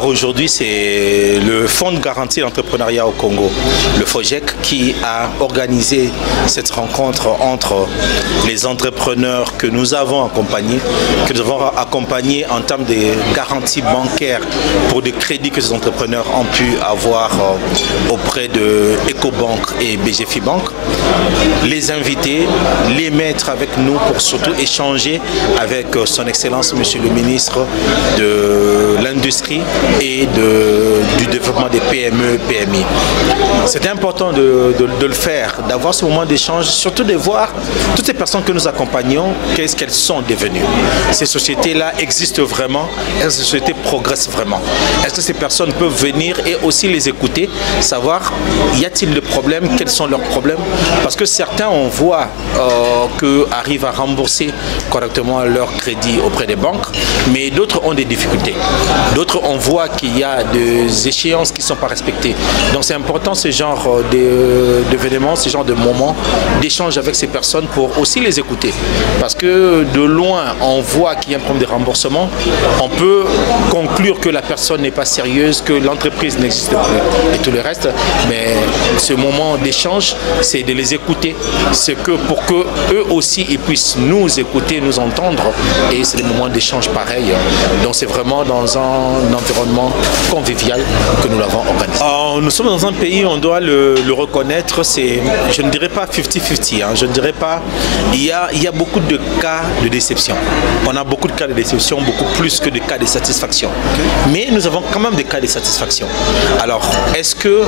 Alors aujourd'hui, c'est le Fonds de garantie d'entrepreneuriat au Congo, le FOGEC, qui a organisé cette rencontre entre les entrepreneurs que nous avons accompagnés, en termes de garanties bancaires pour des crédits que ces entrepreneurs ont pu avoir auprès de EcoBank et BGFIBank. Les inviter, les mettre avec nous pour surtout échanger avec son Excellence, Monsieur le ministre de l'Industrie et du développement des PME, PMI. C'est important de le faire, d'avoir ce moment d'échange, surtout de voir toutes ces personnes que nous accompagnons, qu'est-ce qu'elles sont devenues. Ces sociétés-là existent vraiment, est-ce que ces sociétés progressent vraiment? Est-ce que ces personnes peuvent venir et aussi les écouter, savoir y a-t-il des problèmes, quels sont leurs problèmes? Parce que certains, on voit qu'ils arrivent à rembourser correctement leurs crédits auprès des banques, mais d'autres ont des difficultés. D'autres, on voit qu'il y a des échéances qui ne sont pas respectées. Donc c'est important ce genre d'événements, ce genre de moments d'échange avec ces personnes pour aussi les écouter. Parce que de loin, on voit qu'il y a un problème de remboursement. On peut conclure que la personne n'est pas sérieuse, que l'entreprise n'existe plus et tout le reste. Mais ce moment d'échange, c'est de les écouter. C'est que pour qu'eux aussi ils puissent nous écouter, nous entendre. Et c'est des moments d'échange pareils. Donc c'est vraiment dans un environnement convivial que nous l'avons organisé. Nous sommes dans un pays, on doit le reconnaître, je ne dirais pas 50-50, hein, je ne dirais pas, il y a beaucoup de cas de déception. On a beaucoup de cas de déception, beaucoup plus que de cas de satisfaction. Mais nous avons quand même des cas de satisfaction. Alors, est-ce que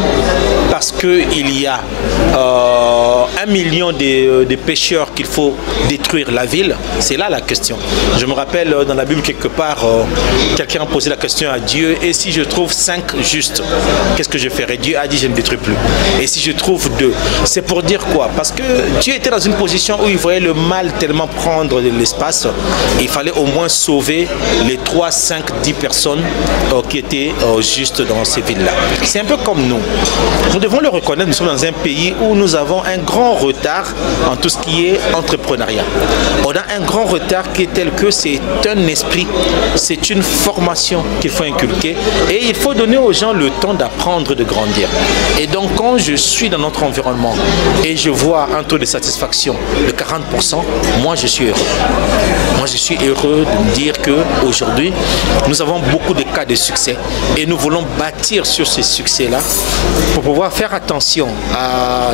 parce qu'il y a 1 million de pêcheurs qu'il faut détruire la ville? C'est là la question. Je me rappelle dans la Bible quelque part, quelqu'un a posé la question à Dieu, et si je trouve 5 justes, qu'est-ce que je ferai? Dieu a dit je ne détruis plus. Et si je trouve 2, c'est pour dire quoi? Parce que Dieu était dans une position où il voyait le mal tellement prendre de l'espace, il fallait au moins sauver les 3, 5, 10 personnes qui étaient justes dans ces villes-là. C'est un peu comme nous. Nous devons le reconnaître, nous sommes dans un pays où nous avons un grand retard en tout ce qui est entrepreneuriat. On a un grand retard qui est tel que c'est un esprit, c'est une formation qu'il faut inculquer et il faut donner aux gens le temps d'apprendre, de grandir. Et donc quand je suis dans notre environnement et je vois un taux de satisfaction de 40%, moi je suis heureux. Moi je suis heureux de me dire qu'aujourd'hui nous avons beaucoup de cas de succès et nous voulons bâtir sur ces succès-là pour pouvoir faire attention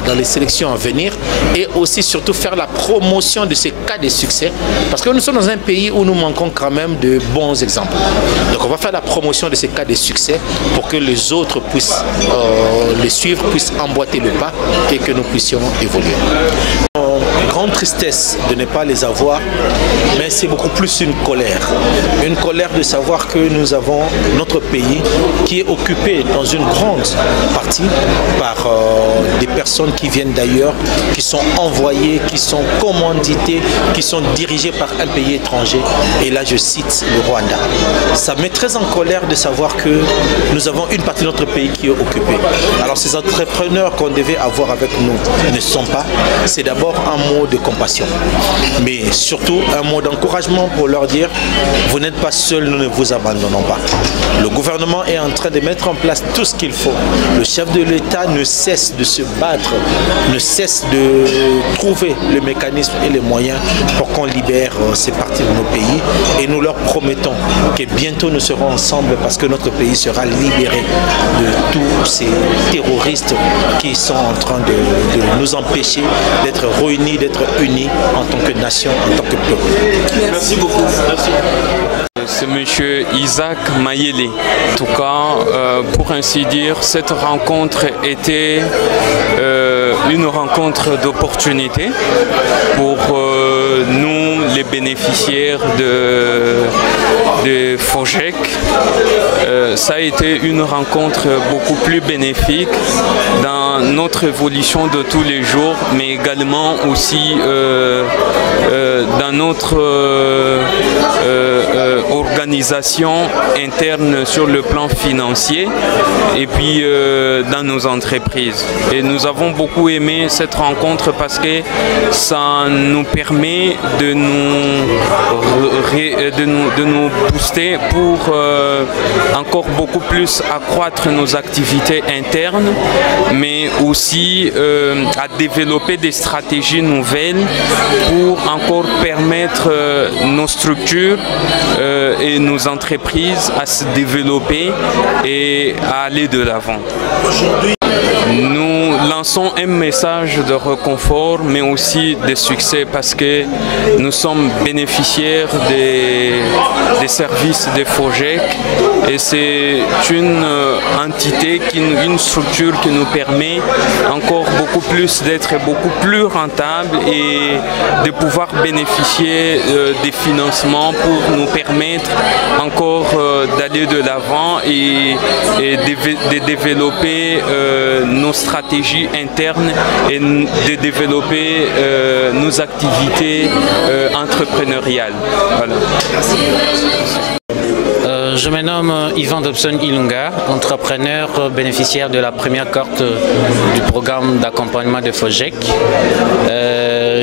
dans les sélections à venir et aussi surtout faire la promotion de ces cas de succès parce que nous sommes dans un pays où nous manquons quand même de bons exemples. Donc on va faire la promotion de ces cas de succès pour que les autres puissent les suivre, puissent emboîter le pas et que nous puissions évoluer. Grande tristesse de ne pas les avoir, mais c'est beaucoup plus une colère de savoir que nous avons notre pays qui est occupé dans une grande partie par des personnes qui viennent d'ailleurs, qui sont envoyées, qui sont commanditées, qui sont dirigées par un pays étranger. Et là je cite le Rwanda. Ça met très en colère de savoir que nous avons une partie de notre pays qui est occupée. Alors ces entrepreneurs qu'on devait avoir avec nous ne sont pas. C'est d'abord un mot de compassion, mais surtout un mot d'encouragement pour leur dire vous n'êtes pas seuls, nous ne vous abandonnons pas. Le gouvernement est en train de mettre en place tout ce qu'il faut. Le chef de l'État ne cesse de se battre, ne cesse de trouver le mécanisme et les moyens pour qu'on libère ces parties de nos pays et nous leur promettons que bientôt nous serons ensemble parce que notre pays sera libéré de tous ces terroristes qui sont en train de nous empêcher d'être réunis, d'être unis en tant que nation, en tant que peuple. Merci beaucoup. Merci. C'est M. Isaac Mayele. En tout cas, pour ainsi dire, cette rencontre était une rencontre d'opportunité pour nous, les bénéficiaires de FOGEC. Ça a été une rencontre beaucoup plus bénéfique dans notre évolution de tous les jours, mais également aussi dans notre organisation l'organisation interne sur le plan financier et puis dans nos entreprises. Et nous avons beaucoup aimé cette rencontre parce que ça nous permet de nous booster pour encore beaucoup plus accroître nos activités internes, mais aussi à développer des stratégies nouvelles pour encore permettre nos structures et nos entreprises à se développer et à aller de l'avant. Nous lançons un message de réconfort, mais aussi de succès parce que nous sommes bénéficiaires des services de FOGEC et c'est une entité, une structure qui nous permet encore beaucoup plus d'être beaucoup plus rentable et de pouvoir bénéficier des financements pour nous permettre encore d'aller de l'avant et de développer nos stratégies internes et de développer nos activités entrepreneuriales. Voilà. Je me nomme Yvan Dobson Ilunga, entrepreneur bénéficiaire de la première cohorte du programme d'accompagnement de FOGEC.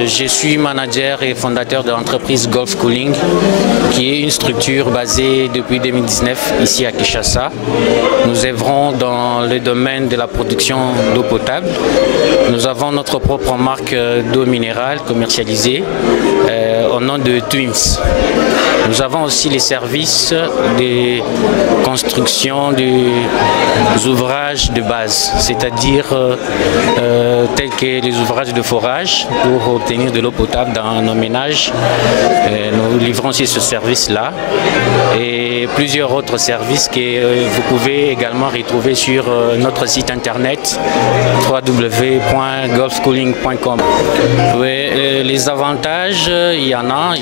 Je suis manager et fondateur de l'entreprise Golf Cooling, qui est une structure basée depuis 2019 ici à Kinshasa. Nous œuvrons dans le domaine de la production d'eau potable. Nous avons notre propre marque d'eau minérale commercialisée au nom de Twins. Nous avons aussi les services de construction des ouvrages de base, c'est-à-dire tels que les ouvrages de forage pour obtenir de l'eau potable dans nos ménages. Nous livrons aussi ce service-là et plusieurs autres services que vous pouvez également retrouver sur notre site internet www.golfcooling.com. Oui, les avantages, il y en a.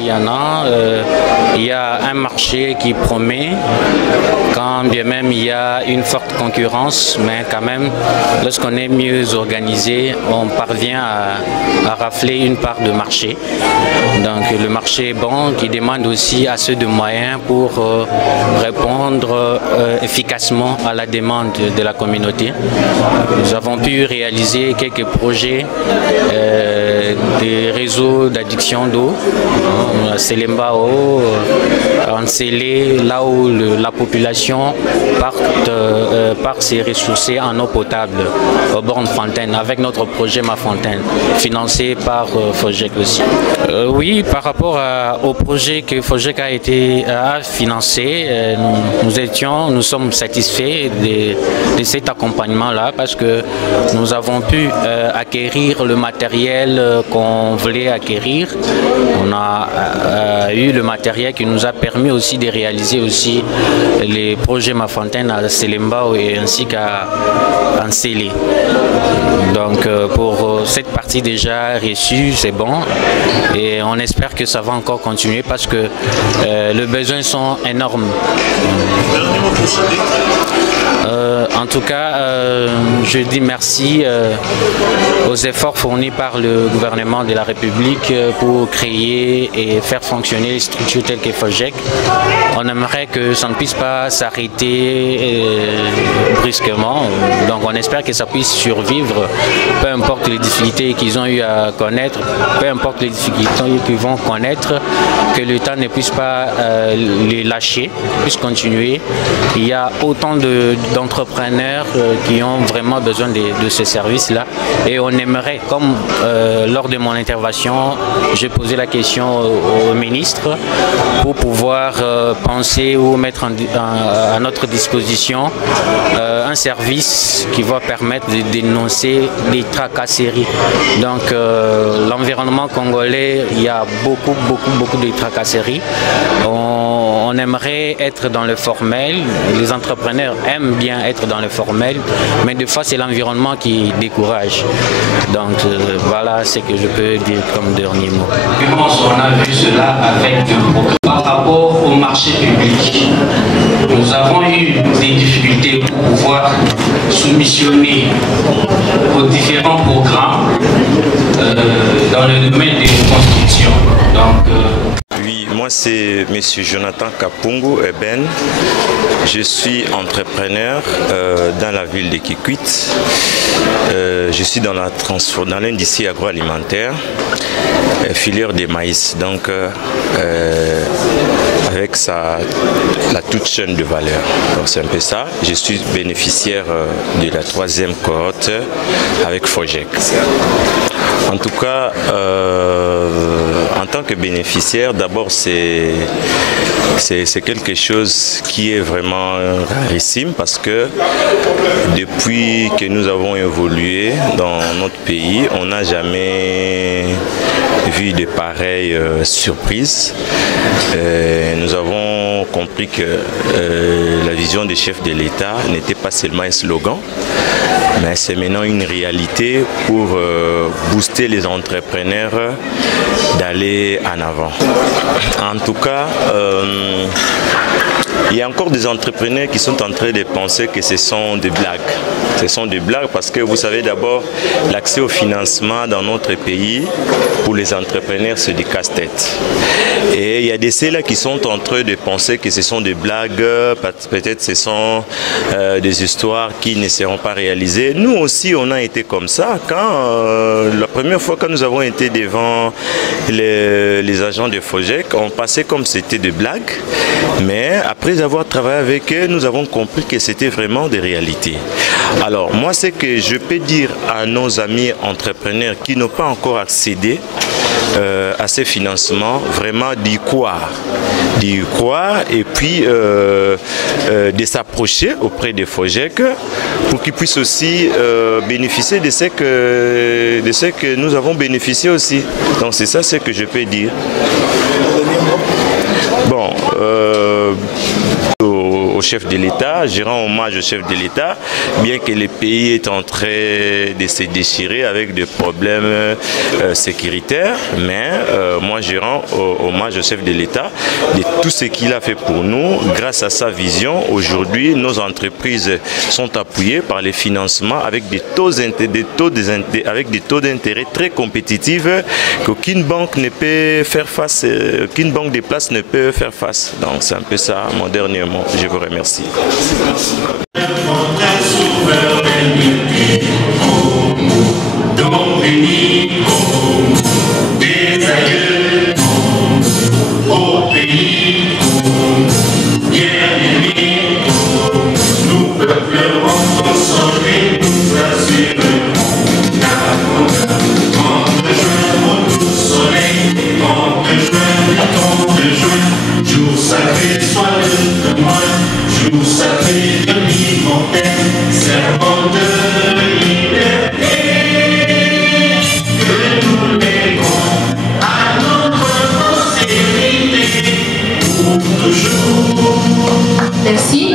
Il y a un marché qui promet, quand bien même il y a une forte concurrence, mais quand même, lorsqu'on est mieux organisé, on parvient à rafler une part de marché. Donc le marché est bon, qui demande aussi assez de moyens pour répondre efficacement à la demande de la communauté. Nous avons pu réaliser quelques projets des réseaux d'adduction d'eau, à Selembao, en Sélé, là où la population part se ressourcer en eau potable, au bornes Fontaine, avec notre projet Ma Fontaine, financé par FOGEC aussi. Oui, par rapport au projet que FOGEC a financé, nous sommes satisfaits de cet accompagnement-là parce que nous avons pu acquérir le matériel qu'on voulait acquérir. On a eu le matériel qui nous a permis aussi de réaliser aussi les projets Ma Fontaine à Selembao et ainsi qu'à Ansélé. Donc pour cette partie déjà reçue, c'est bon et on espère que ça va encore continuer parce que les besoins sont énormes. En tout cas, je dis merci aux efforts fournis par le gouvernement de la République pour créer et faire fonctionner les structures telles que FOGEC. On aimerait que ça ne puisse pas s'arrêter brusquement, donc on espère que ça puisse survivre, peu importe les difficultés qu'ils ont eu à connaître, peu importe les difficultés qu'ils vont connaître, que l'État ne puisse pas les lâcher, puisse continuer. Il y a autant d'entrepreneurs qui ont vraiment besoin de ce service-là et on aimerait, comme lors de mon intervention, j'ai posé la question au ministre pour pouvoir penser ou mettre à notre disposition un service qui va permettre de dénoncer les tracasseries. Donc l'environnement congolais, il y a beaucoup de tracasseries. On aimerait être dans le formel, les entrepreneurs aiment bien être dans le formel, mais des fois c'est l'environnement qui décourage. Donc voilà ce que je peux dire comme dernier mot. On a vu cela avec par rapport au marché public. Nous avons eu des difficultés pour pouvoir soumissionner aux différents programmes dans le domaine des constructions. Donc, oui, moi c'est M. Jonathan Kapungu Eben. Je suis entrepreneur dans la ville de Kikwit. Je suis dans l'industrie agroalimentaire, filière de maïs, donc avec la toute chaîne de valeur. Donc c'est un peu ça. Je suis bénéficiaire de la 3e cohorte avec FOGEC. En tout cas, en tant que bénéficiaire, d'abord c'est quelque chose qui est vraiment rarissime parce que depuis que nous avons évolué dans notre pays, on n'a jamais vu de pareilles surprises. Nous avons compris que la vision des chefs de l'État n'était pas seulement un slogan, mais c'est maintenant une réalité pour booster les entrepreneurs d'aller en avant. En tout cas, il y a encore des entrepreneurs qui sont en train de penser que ce sont des blagues. Ce sont des blagues parce que vous savez d'abord, l'accès au financement dans notre pays, pour les entrepreneurs, c'est du casse-tête. Et il y a des ceux-là qui sont en train de penser que ce sont des blagues, peut-être ce sont des histoires qui ne seront pas réalisées. Nous aussi, on a été comme ça. La première fois que nous avons été devant les agents de FOGEC, on passait comme c'était des blagues. Mais après avoir travaillé avec eux, nous avons compris que c'était vraiment des réalités. Alors, moi, ce que je peux dire à nos amis entrepreneurs qui n'ont pas encore accédé à ces financements, vraiment d'y croire et puis de s'approcher auprès des FOGEC pour qu'ils puissent aussi bénéficier de ce que nous avons bénéficié aussi. Donc c'est ça ce que je peux dire. Bon, au chef de l'État, je rends hommage au chef de l'État, bien que le pays est en train de se déchirer avec des problèmes sécuritaires, mais moi je rends hommage au chef de l'État de tout ce qu'il a fait pour nous. Grâce à sa vision, aujourd'hui, nos entreprises sont appuyées par les financements avec des taux d'intérêt très compétitifs qu'aucune banque ne peut faire face, aucune banque des places ne peut faire face. Donc c'est un peu ça mon dernier mot. Je vous remercie. Merci.